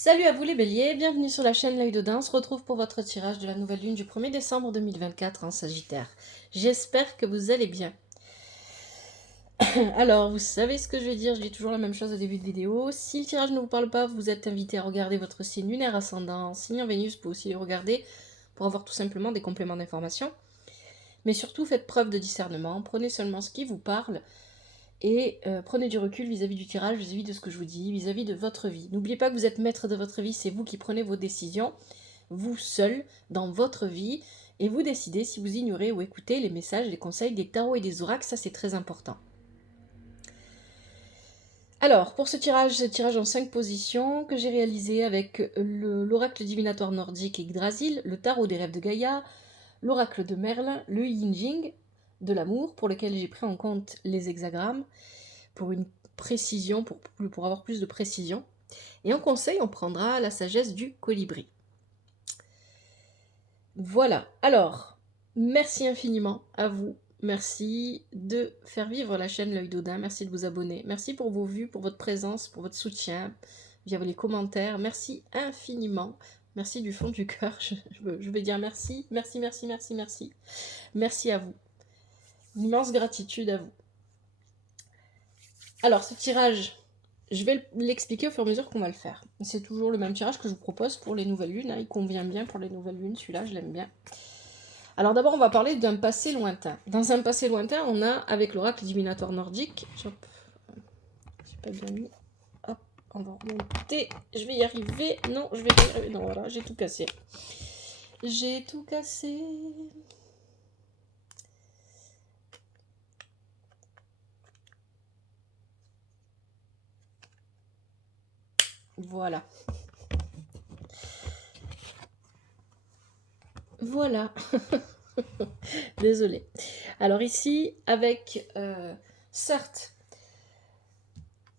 Salut à vous les béliers, bienvenue sur la chaîne L'Œil de Dain. On se retrouve pour votre tirage de la nouvelle lune du 1er décembre 2024 en Sagittaire. J'espère que vous allez bien. Alors, vous savez ce que je vais dire, je dis toujours la même chose au début de vidéo. Si le tirage ne vous parle pas, vous êtes invité à regarder votre signe lunaire ascendant, signe en Vénus, vous pouvez aussi les regarder pour avoir tout simplement des compléments d'information. Mais surtout, faites preuve de discernement, prenez seulement ce qui vous parle et prenez du recul vis-à-vis du tirage, vis-à-vis de ce que je vous dis, vis-à-vis de votre vie. N'oubliez pas que vous êtes maître de votre vie, c'est vous qui prenez vos décisions, vous seul, dans votre vie, et vous décidez si vous ignorez ou écoutez les messages, les conseils des tarots et des oracles, ça c'est très important. Alors, pour ce tirage en 5 positions que j'ai réalisé avec l'oracle divinatoire nordique Yggdrasil, le tarot des rêves de Gaïa, l'oracle de Merlin, le Yin Jing de l'amour, pour lequel j'ai pris en compte les hexagrammes, pour une précision, pour avoir plus de précision. Et en conseil, on prendra la sagesse du colibri. Voilà, alors, merci infiniment à vous. Merci de faire vivre la chaîne L'Œil d'Odin, merci de vous abonner. Merci pour vos vues, pour votre présence, pour votre soutien, via les commentaires. Merci infiniment. Merci du fond du cœur. Je vais dire merci, merci, merci, merci, merci. Merci à vous. Une immense gratitude à vous. Alors, ce tirage, je vais l'expliquer au fur et à mesure qu'on va le faire. C'est toujours le même tirage que je vous propose pour les nouvelles lunes. Il convient bien pour les nouvelles lunes, celui-là, je l'aime bien. Alors d'abord, on va parler d'un passé lointain. Dans un passé lointain, on a, avec l'oracle divinatoire nordique, hop, j'ai pas bien mis, hop, on va remonter, je vais y arriver, non, je vais pas y arriver, non, voilà, j'ai tout cassé. J'ai tout cassé. Voilà. Voilà. Désolée. Alors ici, avec, certes,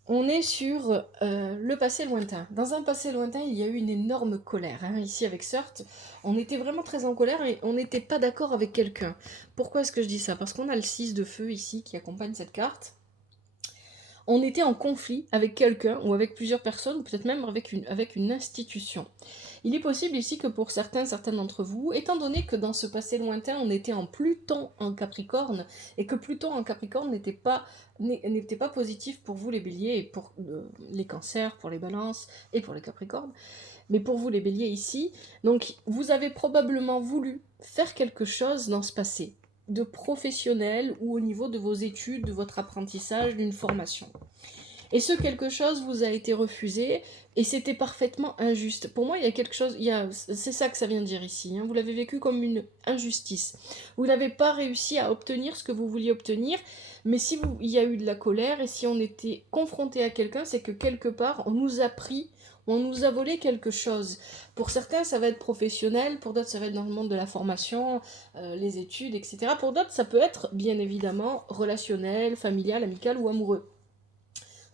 on est sur le passé lointain. Dans un passé lointain, il y a eu une énorme colère. Ici, avec Surt, on était vraiment très en colère et on n'était pas d'accord avec quelqu'un. Pourquoi est-ce que je dis ça? Parce qu'on a le 6 de feu ici qui accompagne cette carte. On était en conflit avec quelqu'un ou avec plusieurs personnes, ou peut-être même avec une institution. Il est possible ici que pour certaines d'entre vous, étant donné que dans ce passé lointain, on était en Pluton en Capricorne, et que Pluton en Capricorne n'était pas positif pour vous les béliers, et pour les cancers, pour les balances, et pour les capricornes, mais pour vous les béliers ici, donc vous avez probablement voulu faire quelque chose dans ce passé, de professionnel ou au niveau de vos études, de votre apprentissage, d'une formation. Et ce quelque chose vous a été refusé, et c'était parfaitement injuste. Pour moi, il y a quelque chose, c'est ça que ça vient dire ici, vous l'avez vécu comme une injustice. Vous n'avez pas réussi à obtenir ce que vous vouliez obtenir, mais si il y a eu de la colère, et si on était confronté à quelqu'un, c'est que quelque part, on nous a pris, on nous a volé quelque chose. Pour certains, ça va être professionnel, pour d'autres, ça va être dans le monde de la formation, les études, etc. Pour d'autres, ça peut être, bien évidemment, relationnel, familial, amical ou amoureux.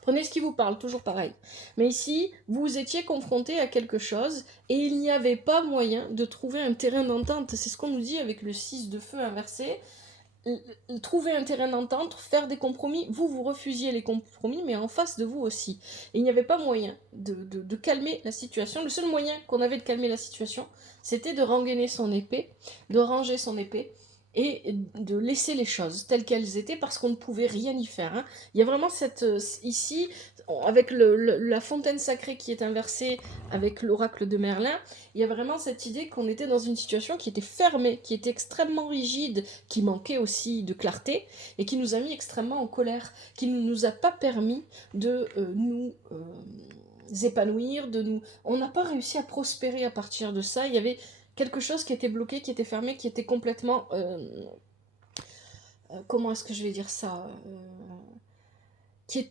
Prenez ce qui vous parle, toujours pareil. Mais ici, vous étiez confronté à quelque chose et il n'y avait pas moyen de trouver un terrain d'entente. C'est ce qu'on nous dit avec le 6 de feu inversé. Trouver un terrain d'entente, faire des compromis. Vous refusiez les compromis, mais en face de vous aussi. Et il n'y avait pas moyen de calmer la situation. Le seul moyen qu'on avait de calmer la situation, c'était de rengainer son épée, de ranger son épée, et de laisser les choses telles qu'elles étaient parce qu'on ne pouvait rien y faire. Il y a vraiment ici, avec la fontaine sacrée qui est inversée avec l'oracle de Merlin, il y a vraiment cette idée qu'on était dans une situation qui était fermée, qui était extrêmement rigide, qui manquait aussi de clarté et qui nous a mis extrêmement en colère, qui ne nous a pas permis de nous épanouir, on n'a pas réussi à prospérer à partir de ça. Il y avait quelque chose qui était bloqué, qui était fermé, qui était complètement... comment est-ce que je vais dire ça qui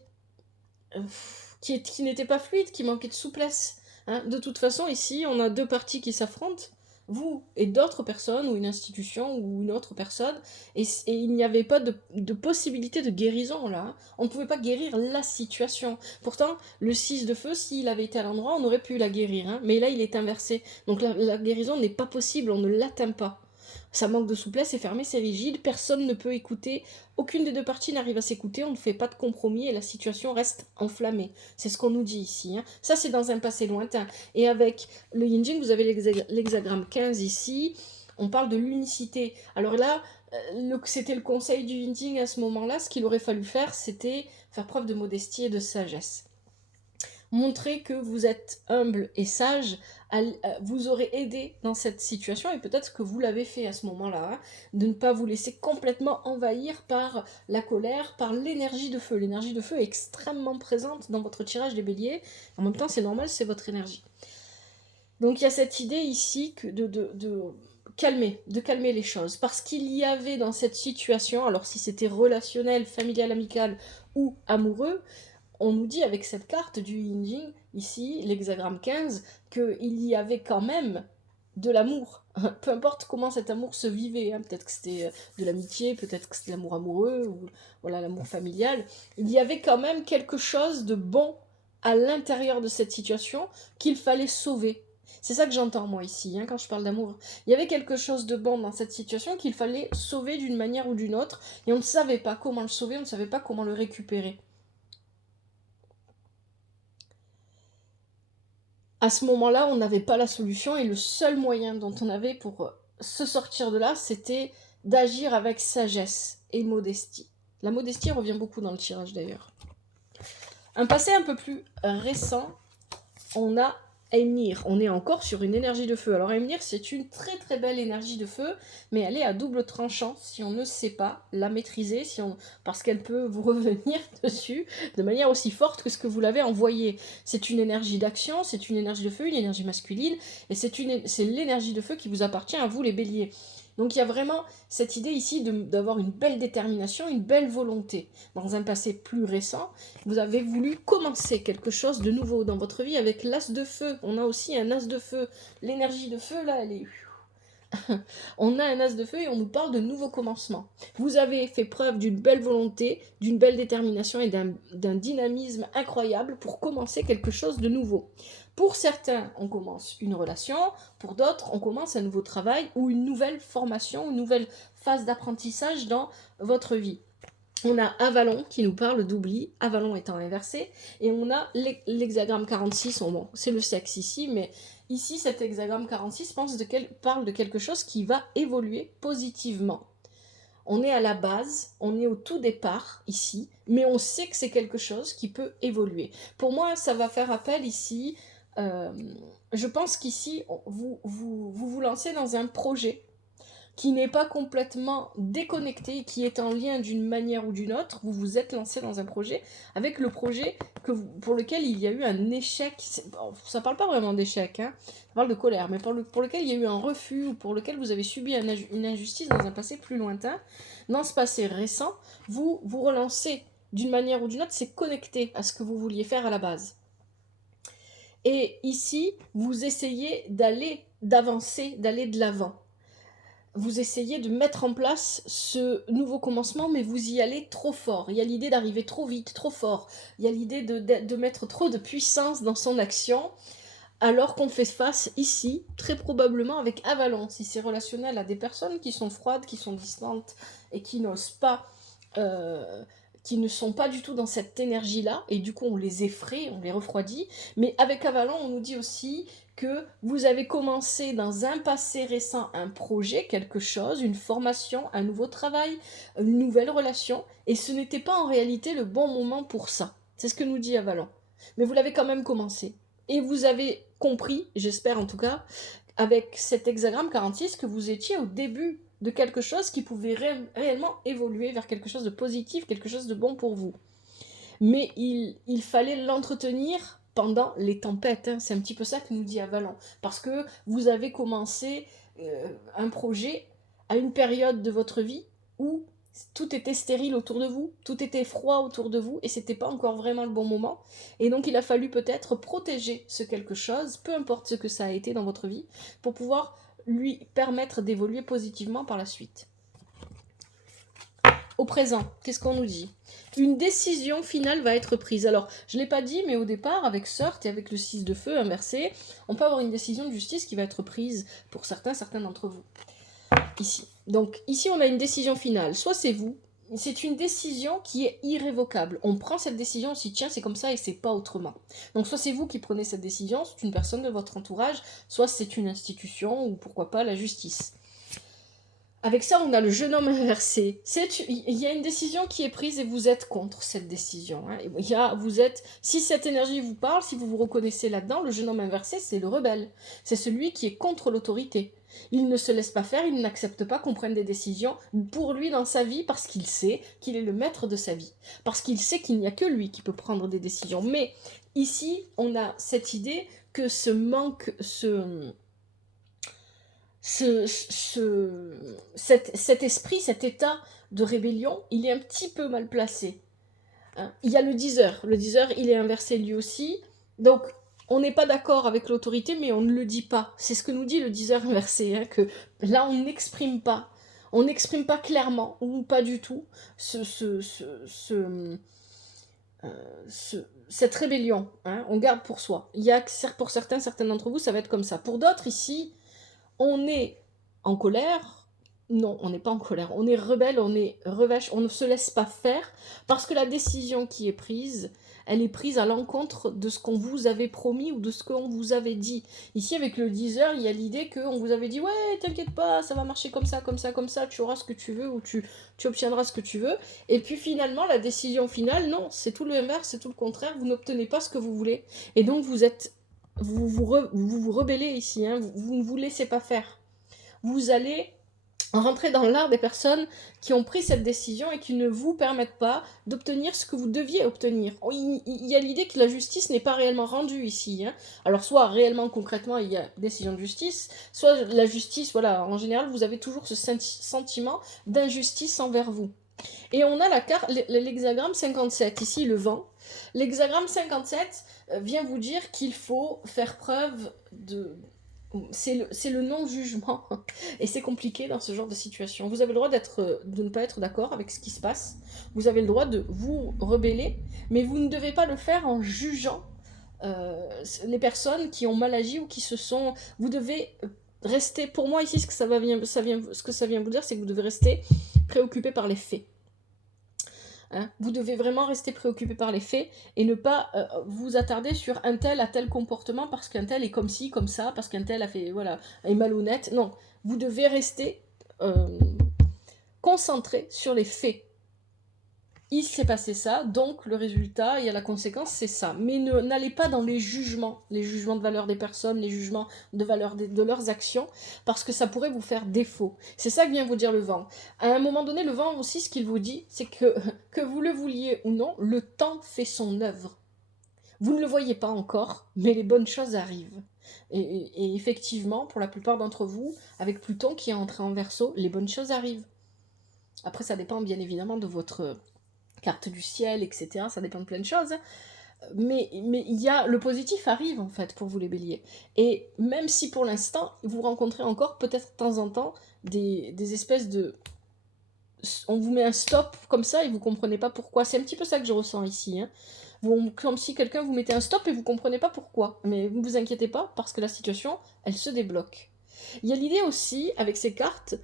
n'était pas fluide, qui manquait de souplesse. De toute façon, ici, on a deux parties qui s'affrontent, vous et d'autres personnes, ou une institution, ou une autre personne, et il n'y avait pas de possibilité de guérison, là. On ne pouvait pas guérir la situation. Pourtant, le 6 de feu, s'il avait été à l'endroit, on aurait pu la guérir, mais là, il est inversé. Donc la guérison n'est pas possible, on ne l'atteint pas. ça manque de souplesse, c'est fermé, c'est rigide, personne ne peut écouter, aucune des deux parties n'arrive à s'écouter, on ne fait pas de compromis et la situation reste enflammée. C'est ce qu'on nous dit ici. Hein. Ça, c'est dans un passé lointain. Et avec le Yin Jing, vous avez l'hexagramme 15 ici, on parle de l'unicité. Alors là, c'était le conseil du Yin Jing à ce moment-là, ce qu'il aurait fallu faire, c'était faire preuve de modestie et de sagesse. Montrer que vous êtes humble et sage, vous aurez aidé dans cette situation, et peut-être que vous l'avez fait à ce moment-là, hein, de ne pas vous laisser complètement envahir par la colère, par l'énergie de feu. L'énergie de feu est extrêmement présente dans votre tirage des béliers, en même temps c'est normal, c'est votre énergie. Donc il y a cette idée ici de calmer les choses, parce qu'il y avait dans cette situation, alors si c'était relationnel, familial, amical ou amoureux, on nous dit avec cette carte du Yin Jing, ici, l'hexagramme 15, qu'il y avait quand même de l'amour. Peu importe comment cet amour se vivait, hein. Peut-être que c'était de l'amitié, peut-être que c'était l'amour amoureux, ou voilà, l'amour familial. Il y avait quand même quelque chose de bon à l'intérieur de cette situation qu'il fallait sauver. C'est ça que j'entends moi ici, hein, quand je parle d'amour. Il y avait quelque chose de bon dans cette situation qu'il fallait sauver d'une manière ou d'une autre, et on ne savait pas comment le sauver, on ne savait pas comment le récupérer. À ce moment-là, on n'avait pas la solution et le seul moyen dont on avait pour se sortir de là, c'était d'agir avec sagesse et modestie. La modestie revient beaucoup dans le tirage d'ailleurs. Un passé un peu plus récent, on a Eimnir. On est encore sur une énergie de feu. Alors Eimnir, c'est une très très belle énergie de feu, mais elle est à double tranchant si on ne sait pas la maîtriser, parce qu'elle peut vous revenir dessus de manière aussi forte que ce que vous l'avez envoyé. C'est une énergie d'action, c'est une énergie de feu, une énergie masculine, et c'est l'énergie de feu qui vous appartient à vous les béliers. Donc il y a vraiment cette idée ici d'avoir une belle détermination, une belle volonté. Dans un passé plus récent, vous avez voulu commencer quelque chose de nouveau dans votre vie avec l'as de feu. On a aussi un as de feu. L'énergie de feu, là, elle est... On a un as de feu et on nous parle de nouveaux commencements. Vous avez fait preuve d'une belle volonté, d'une belle détermination et d'un dynamisme incroyable pour commencer quelque chose de nouveau. Pour certains, on commence une relation, pour d'autres, on commence un nouveau travail ou une nouvelle formation, une nouvelle phase d'apprentissage dans votre vie. On a Avalon qui nous parle d'oubli, Avalon étant inversé, et on a l'hexagramme 46, bon, c'est le sexe ici, mais ici cet hexagramme 46 parle de quelque chose qui va évoluer positivement. On est à la base, on est au tout départ ici, mais on sait que c'est quelque chose qui peut évoluer. Pour moi, ça va faire appel ici, je pense qu'ici, vous lancez dans un projet qui n'est pas complètement déconnecté, qui est en lien d'une manière ou d'une autre. Vous vous êtes lancé dans un projet avec le projet pour lequel il y a eu un échec. Ça parle pas vraiment d'échec, hein, ça parle de colère, mais pour lequel il y a eu un refus ou pour lequel vous avez subi une injustice dans un passé plus lointain. Dans ce passé récent, vous relancez d'une manière ou d'une autre, c'est connecté à ce que vous vouliez faire à la base. Et ici, vous essayez d'avancer, d'aller de l'avant. Vous essayez de mettre en place ce nouveau commencement, mais vous y allez trop fort. Il y a l'idée d'arriver trop vite, trop fort. Il y a l'idée de mettre trop de puissance dans son action, alors qu'on fait face ici, très probablement avec Avalon, si c'est relationnel à des personnes qui sont froides, qui sont distantes et qui n'osent pas... qui ne sont pas du tout dans cette énergie-là, et du coup on les effraie, on les refroidit. Mais avec Avalon, on nous dit aussi que vous avez commencé dans un passé récent un projet, quelque chose, une formation, un nouveau travail, une nouvelle relation, et ce n'était pas en réalité le bon moment pour ça. C'est ce que nous dit Avalon. Mais vous l'avez quand même commencé. Et vous avez compris, j'espère en tout cas, avec cet hexagramme 46, que vous étiez au début de quelque chose qui pouvait réellement évoluer vers quelque chose de positif, quelque chose de bon pour vous. Mais il fallait l'entretenir pendant les tempêtes, hein. C'est un petit peu ça que nous dit Avalon. Parce que vous avez commencé un projet à une période de votre vie où tout était stérile autour de vous, tout était froid autour de vous, et c'était pas encore vraiment le bon moment. Et donc il a fallu peut-être protéger ce quelque chose, peu importe ce que ça a été dans votre vie, pour pouvoir lui permettre d'évoluer positivement par la suite. Au présent, qu'est-ce qu'on nous dit ? Une décision finale va être prise. Alors, je ne l'ai pas dit, mais au départ, avec Sort et avec le 6 de feu inversé, on peut avoir une décision de justice qui va être prise pour certains d'entre vous. ici. Donc ici, on a une décision finale. Soit c'est vous, c'est une décision qui est irrévocable. On prend cette décision, on s'y tient, c'est comme ça et c'est pas autrement. Donc soit c'est vous qui prenez cette décision, c'est une personne de votre entourage, soit c'est une institution ou pourquoi pas la justice. Avec ça, on a le jeune homme inversé. Il y a une décision qui est prise et vous êtes contre cette décision. Hein. Si cette énergie vous parle, si vous vous reconnaissez là-dedans, le jeune homme inversé, c'est le rebelle. C'est celui qui est contre l'autorité. Il ne se laisse pas faire, il n'accepte pas qu'on prenne des décisions pour lui dans sa vie parce qu'il sait qu'il est le maître de sa vie. Parce qu'il sait qu'il n'y a que lui qui peut prendre des décisions. Mais ici, on a cette idée que ce manque, cet esprit, cet état de rébellion, il est un petit peu mal placé. Hein. Il y a le diseur. Le diseur, il est inversé lui aussi. Donc, on n'est pas d'accord avec l'autorité, mais on ne le dit pas. C'est ce que nous dit le diseur inversé, hein, que là, on n'exprime pas. On n'exprime pas clairement, ou pas du tout, cette rébellion. Hein, on garde pour soi. Il y a, pour certains d'entre vous, ça va être comme ça. Pour d'autres, ici, on est en colère. Non, on n'est pas en colère. On est rebelle, on est revêche, on ne se laisse pas faire parce que la décision qui est prise, elle est prise à l'encontre de ce qu'on vous avait promis ou de ce qu'on vous avait dit. Ici, avec le 10h, il y a l'idée qu'on vous avait dit « Ouais, t'inquiète pas, ça va marcher comme ça, comme ça, comme ça, tu auras ce que tu veux ou tu obtiendras ce que tu veux. » Et puis finalement, la décision finale, non, c'est tout l'inverse, c'est tout le contraire, vous n'obtenez pas ce que vous voulez. Et donc, vous vous rebellez ici, hein, vous ne vous laissez pas faire. Vous allez rentrer dans l'art des personnes qui ont pris cette décision et qui ne vous permettent pas d'obtenir ce que vous deviez obtenir. Il y a l'idée que la justice n'est pas réellement rendue ici. Hein. Alors soit réellement, concrètement, il y a décision de justice, soit la justice, voilà, en général, vous avez toujours ce sentiment d'injustice envers vous. Et on a la carte, l'hexagramme 57, ici le vent. L'hexagramme 57 vient vous dire qu'il faut faire preuve de... C'est le non-jugement, et c'est compliqué dans ce genre de situation. Vous avez le droit de ne pas être d'accord avec ce qui se passe, vous avez le droit de vous rebeller, mais vous ne devez pas le faire en jugeant les personnes qui ont mal agi ou qui se sont... Vous devez rester... Pour moi, ici, ce que ça vient vous dire, c'est que vous devez rester préoccupé par les faits. Hein, vous devez vraiment rester préoccupé par les faits et ne pas vous attarder sur un tel à tel comportement parce qu'un tel est comme ci, comme ça, parce qu'un tel a fait, voilà, est malhonnête. Non, vous devez rester concentré sur les faits. Il s'est passé ça, donc le résultat et la conséquence, c'est ça. Mais n'allez pas dans les jugements de valeur des personnes, les jugements de valeur de leurs actions, parce que ça pourrait vous faire défaut. C'est ça que vient vous dire le vent. À un moment donné, le vent aussi, ce qu'il vous dit, c'est que vous le vouliez ou non, le temps fait son œuvre. Vous ne le voyez pas encore, mais les bonnes choses arrivent. Et effectivement, pour la plupart d'entre vous, avec Pluton qui est entré en Verseau, les bonnes choses arrivent. Après, ça dépend bien évidemment de votre carte du ciel, etc. Ça dépend de plein de choses. Mais il y a, le positif arrive en fait pour vous les béliers. Et même si pour l'instant, vous rencontrez encore peut-être de temps en temps des espèces de... On vous met un stop comme ça et vous comprenez pas pourquoi. C'est un petit peu ça que je ressens ici. Hein. Comme si quelqu'un vous mettait un stop et vous comprenez pas pourquoi. Mais ne vous inquiétez pas parce que la situation, elle se débloque. Il y a l'idée aussi, avec ces cartes,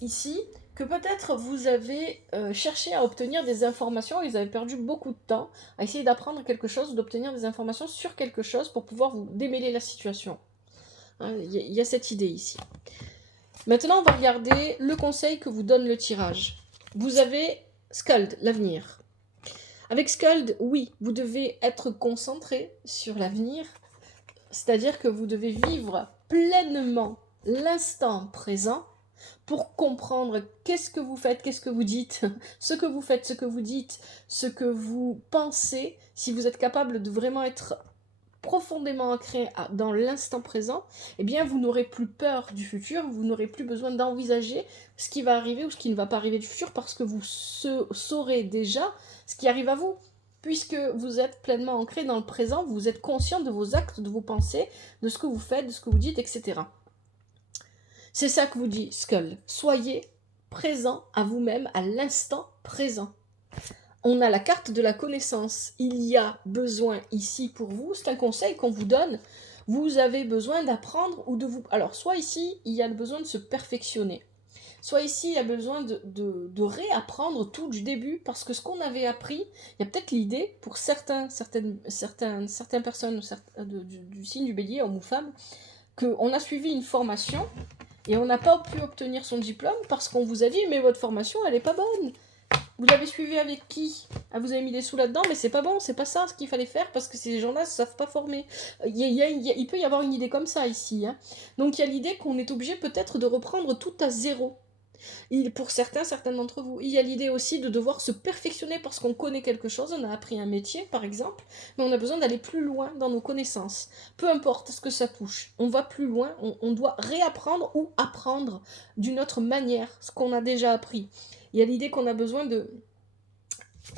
ici, que peut-être vous avez cherché à obtenir des informations, et vous avez perdu beaucoup de temps à essayer d'apprendre quelque chose ou d'obtenir des informations sur quelque chose pour pouvoir vous démêler la situation. Hein, il y a cette idée ici. Maintenant, on va regarder le conseil que vous donne le tirage. Vous avez Skald, l'avenir. Avec Skald, oui, vous devez être concentré sur l'avenir, c'est-à-dire que vous devez vivre pleinement l'instant présent pour comprendre qu'est-ce que vous faites, qu'est-ce que vous dites, ce que vous faites, ce que vous dites, ce que vous pensez. Si vous êtes capable de vraiment être profondément ancré dans l'instant présent, eh bien vous n'aurez plus peur du futur, vous n'aurez plus besoin d'envisager ce qui va arriver ou ce qui ne va pas arriver du futur parce que vous saurez déjà ce qui arrive à vous. Puisque vous êtes pleinement ancré dans le présent, vous êtes conscient de vos actes, de vos pensées, de ce que vous faites, de ce que vous dites, etc. C'est ça que vous dit Skull. Soyez présent à vous-même, à l'instant présent. On a la carte de la connaissance. Il y a besoin ici pour vous, c'est un conseil qu'on vous donne. Vous avez besoin d'apprendre ou de vous... Alors, soit ici, il y a le besoin de se perfectionner. Soit ici, il y a besoin de réapprendre tout du début, parce que ce qu'on avait appris, il y a peut-être l'idée, pour certaines personnes du signe du bélier, hommes ou femmes, qu'on a suivi une formation, et on n'a pas pu obtenir son diplôme, parce qu'on vous a dit, mais votre formation, elle n'est pas bonne. Vous l'avez suivi avec qui? Ah, vous avez mis des sous là-dedans, mais c'est pas bon, c'est pas ça ce qu'il fallait faire, parce que ces gens-là ne savent pas former. Il peut y avoir une idée comme ça ici. Hein. Donc il y a l'idée qu'on est obligé peut-être de reprendre tout à zéro. Pour certains d'entre vous, il y a l'idée aussi de devoir se perfectionner parce qu'on connaît quelque chose, on a appris un métier par exemple, mais on a besoin d'aller plus loin dans nos connaissances. Peu importe ce que ça touche, on va plus loin, on doit réapprendre ou apprendre d'une autre manière ce qu'on a déjà appris. Il y a l'idée qu'on a besoin de...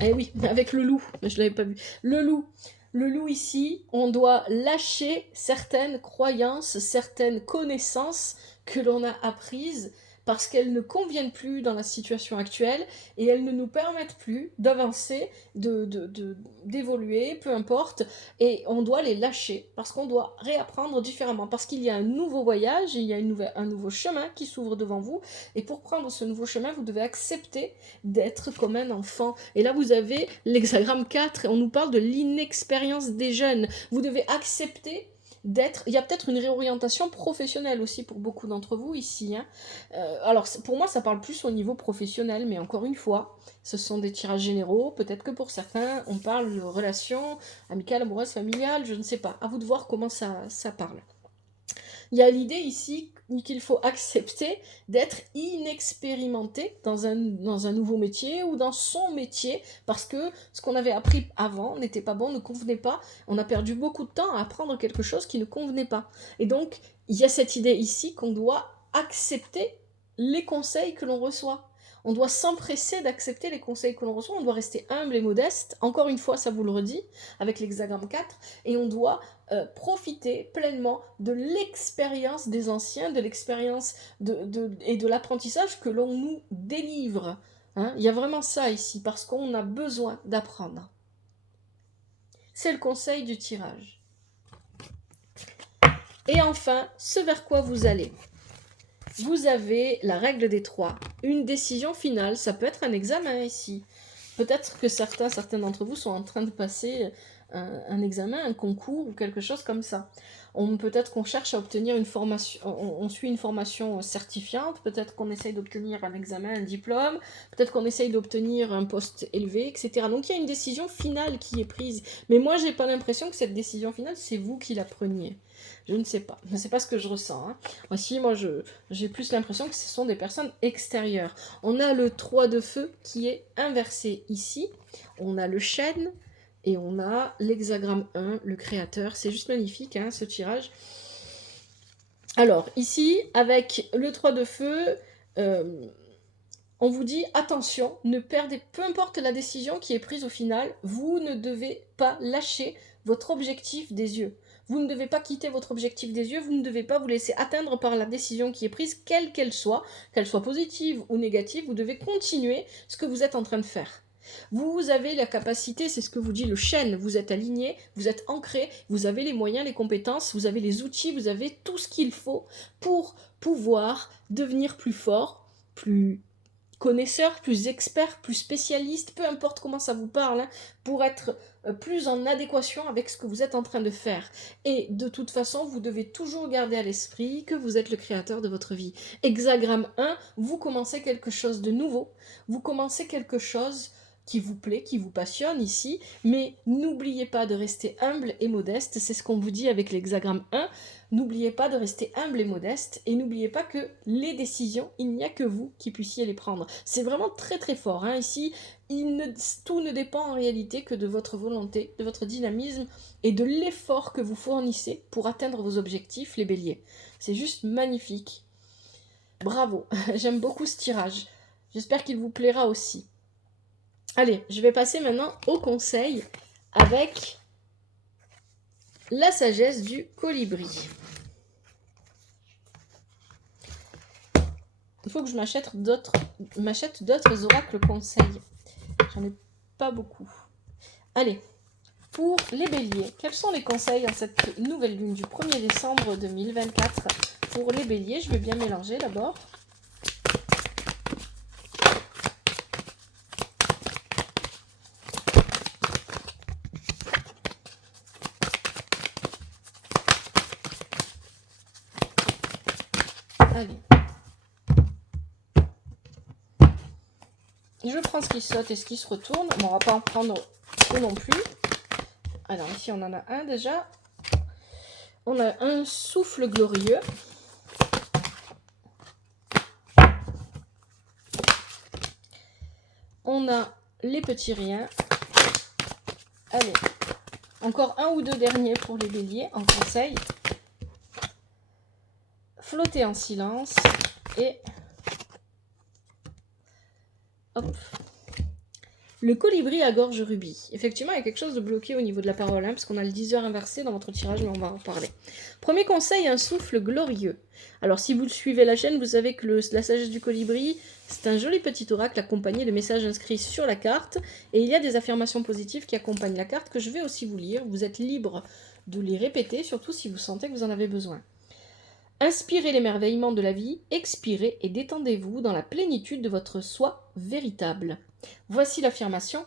Eh oui, avec le loup, je l'avais pas vu. Le loup ici, on doit lâcher certaines croyances, certaines connaissances que l'on a apprises parce qu'elles ne conviennent plus dans la situation actuelle et elles ne nous permettent plus d'avancer, d'évoluer, peu importe, et on doit les lâcher parce qu'on doit réapprendre différemment, parce qu'il y a un nouveau voyage, il y a un nouveau chemin qui s'ouvre devant vous, et pour prendre ce nouveau chemin, vous devez accepter d'être comme un enfant. Et là, vous avez l'hexagramme 4, et on nous parle de l'inexpérience des jeunes. Vous devez accepter d'être... Il y a peut-être une réorientation professionnelle aussi pour beaucoup d'entre vous ici. Hein. Alors, pour moi, ça parle plus au niveau professionnel, mais encore une fois, ce sont des tirages généraux. Peut-être que pour certains, on parle de relations amicales, amoureuses, familiales, je ne sais pas. À vous de voir comment ça parle. Il y a l'idée ici qu'il faut accepter d'être inexpérimenté dans un nouveau métier ou dans son métier parce que ce qu'on avait appris avant n'était pas bon, ne convenait pas. On a perdu beaucoup de temps à apprendre quelque chose qui ne convenait pas. Et donc, il y a cette idée ici qu'on doit accepter les conseils que l'on reçoit. On doit s'empresser d'accepter les conseils que l'on reçoit, on doit rester humble et modeste, encore une fois, ça vous le redit, avec l'hexagramme 4, et on doit profiter pleinement de l'expérience des anciens, de l'expérience et de l'apprentissage que l'on nous délivre. Hein. Il y a vraiment ça ici, parce qu'on a besoin d'apprendre. C'est le conseil du tirage. Et enfin, ce vers quoi vous allez. Vous avez la règle des 3. Une décision finale, ça peut être un examen ici. Peut-être que certains d'entre vous sont en train de passer un examen, un concours ou quelque chose comme ça. Peut-être qu'on cherche à obtenir une formation, on suit une formation certifiante, peut-être qu'on essaye d'obtenir un examen, un diplôme, peut-être qu'on essaye d'obtenir un poste élevé, etc. Donc il y a une décision finale qui est prise. Mais moi, j'ai pas l'impression que cette décision finale, c'est vous qui la preniez. Je ne sais pas. C'est pas ce que je ressens. Hein. Aussi, moi, j'ai plus l'impression que ce sont des personnes extérieures. On a le 3 de feu qui est inversé ici. On a le chêne et on a l'hexagramme 1, le créateur. C'est juste magnifique, hein, ce tirage. Alors, ici, avec le 3 de feu, on vous dit, attention, ne perdez, peu importe la décision qui est prise au final, vous ne devez pas lâcher votre objectif des yeux. Vous ne devez pas quitter votre objectif des yeux, vous ne devez pas vous laisser atteindre par la décision qui est prise, quelle qu'elle soit positive ou négative, vous devez continuer ce que vous êtes en train de faire. Vous avez la capacité, c'est ce que vous dit le chêne, vous êtes aligné, vous êtes ancré, vous avez les moyens, les compétences, vous avez les outils, vous avez tout ce qu'il faut pour pouvoir devenir plus fort, plus connaisseur, plus expert, plus spécialiste, peu importe comment ça vous parle, hein, pour être plus en adéquation avec ce que vous êtes en train de faire. Et de toute façon, vous devez toujours garder à l'esprit que vous êtes le créateur de votre vie. Hexagramme 1, vous commencez quelque chose de nouveau, vous commencez quelque chose qui vous plaît, qui vous passionne ici, mais n'oubliez pas de rester humble et modeste, c'est ce qu'on vous dit avec l'hexagramme 1, n'oubliez pas de rester humble et modeste, et n'oubliez pas que les décisions, il n'y a que vous qui puissiez les prendre. C'est vraiment très très fort, hein. Ici, tout ne dépend en réalité que de votre volonté, de votre dynamisme, et de l'effort que vous fournissez pour atteindre vos objectifs, les béliers. C'est juste magnifique. Bravo, j'aime beaucoup ce tirage. J'espère qu'il vous plaira aussi. Allez, je vais passer maintenant au conseil avec la sagesse du colibri. Il faut que je m'achète d'autres oracles conseils. J'en ai pas beaucoup. Allez, Pour les béliers, quels sont les conseils en cette nouvelle lune du 1er décembre 2024 pour les béliers? Je vais bien mélanger d'abord. Allez. Je prends ce qui saute et ce qui se retourne. Bon, on va pas en prendre trop non plus. Alors ici, on en a un déjà. On a un souffle glorieux. On a les petits riens. Allez, encore un ou deux derniers pour les béliers en conseil. Flotter en silence et hop. Le colibri à gorge rubis. Effectivement, il y a quelque chose de bloqué au niveau de la parole, parce qu'on a le 10 heures inversé dans votre tirage, mais on va en parler. Premier conseil, un souffle glorieux. Alors, si vous suivez la chaîne, vous savez que la sagesse du colibri, c'est un joli petit oracle accompagné de messages inscrits sur la carte, et il y a des affirmations positives qui accompagnent la carte que je vais aussi vous lire. Vous êtes libre de les répéter, surtout si vous sentez que vous en avez besoin. Inspirez l'émerveillement de la vie, expirez et détendez-vous dans la plénitude de votre soi véritable. Voici l'affirmation.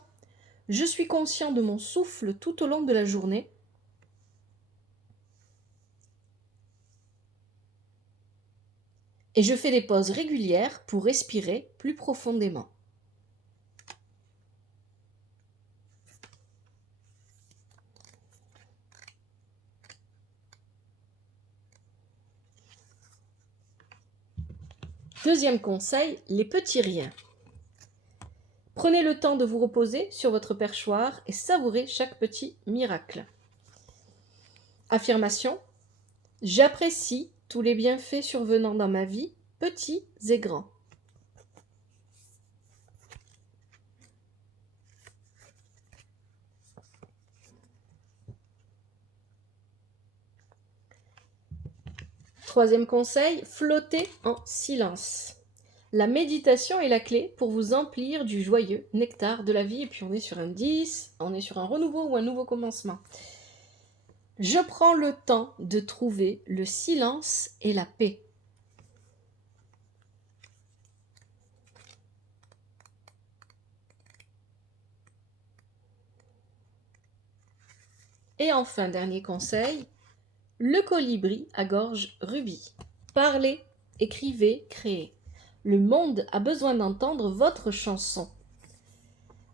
Je suis conscient de mon souffle tout au long de la journée. Et je fais des pauses régulières pour respirer plus profondément. Deuxième conseil, les petits riens. Prenez le temps de vous reposer sur votre perchoir et savourez chaque petit miracle. Affirmation. J'apprécie tous les bienfaits survenant dans ma vie, petits et grands. Troisième conseil, flottez en silence. La méditation est la clé pour vous emplir du joyeux nectar de la vie. Et puis on est sur un 10, on est sur un renouveau ou un nouveau commencement. Je prends le temps de trouver le silence et la paix. Et enfin, dernier conseil, le colibri à gorge rubis. Parlez, écrivez, créez. Le monde a besoin d'entendre votre chanson.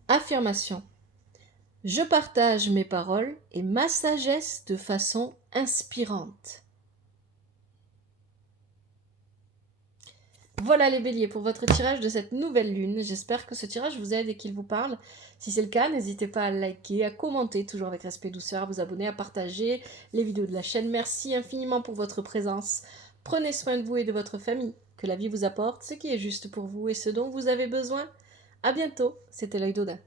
Affirmation. Je partage mes paroles et ma sagesse de façon inspirante. Voilà les béliers pour votre tirage de cette nouvelle lune. J'espère que ce tirage vous aide et qu'il vous parle. Si c'est le cas, n'hésitez pas à liker, à commenter, toujours avec respect et douceur, à vous abonner, à partager les vidéos de la chaîne. Merci infiniment pour votre présence. Prenez soin de vous et de votre famille. Que la vie vous apporte ce qui est juste pour vous et ce dont vous avez besoin. À bientôt, c'était l'œil d'Odin.